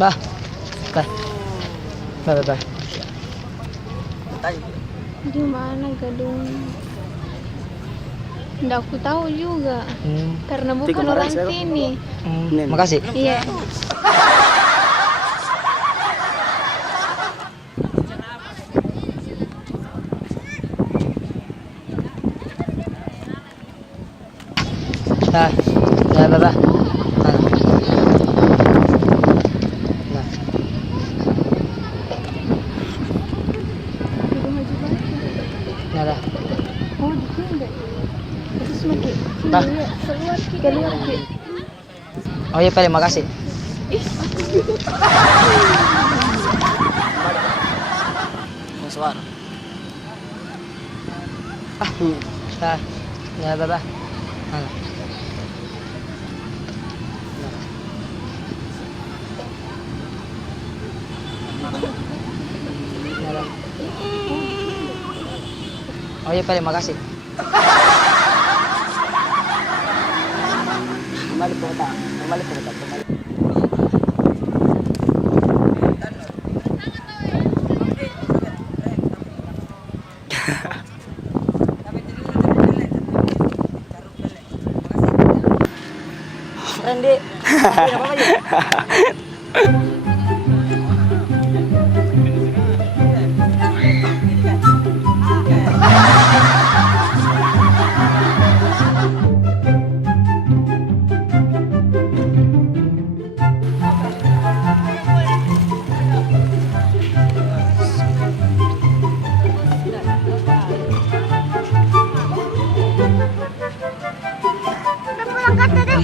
Bah. Bah. Bah, bah, bah. Di mana gedung? Nggak aku tahu juga. Karena bukan orang sini. Makasih. Iya. Bah. Bah, bah, bah. Nah. Nah, dah. Oh, di sini deh. Terus lagi. Bah. Keluar Ki. Oh iya, Pele, makasih. Suara. Bah. Ya, bah, bah. Nah. Nah, dah. Oh iya, Pele, makasih. Kembali po kita. Kembali po kita. Kembali. Randy. Pulang kata deh.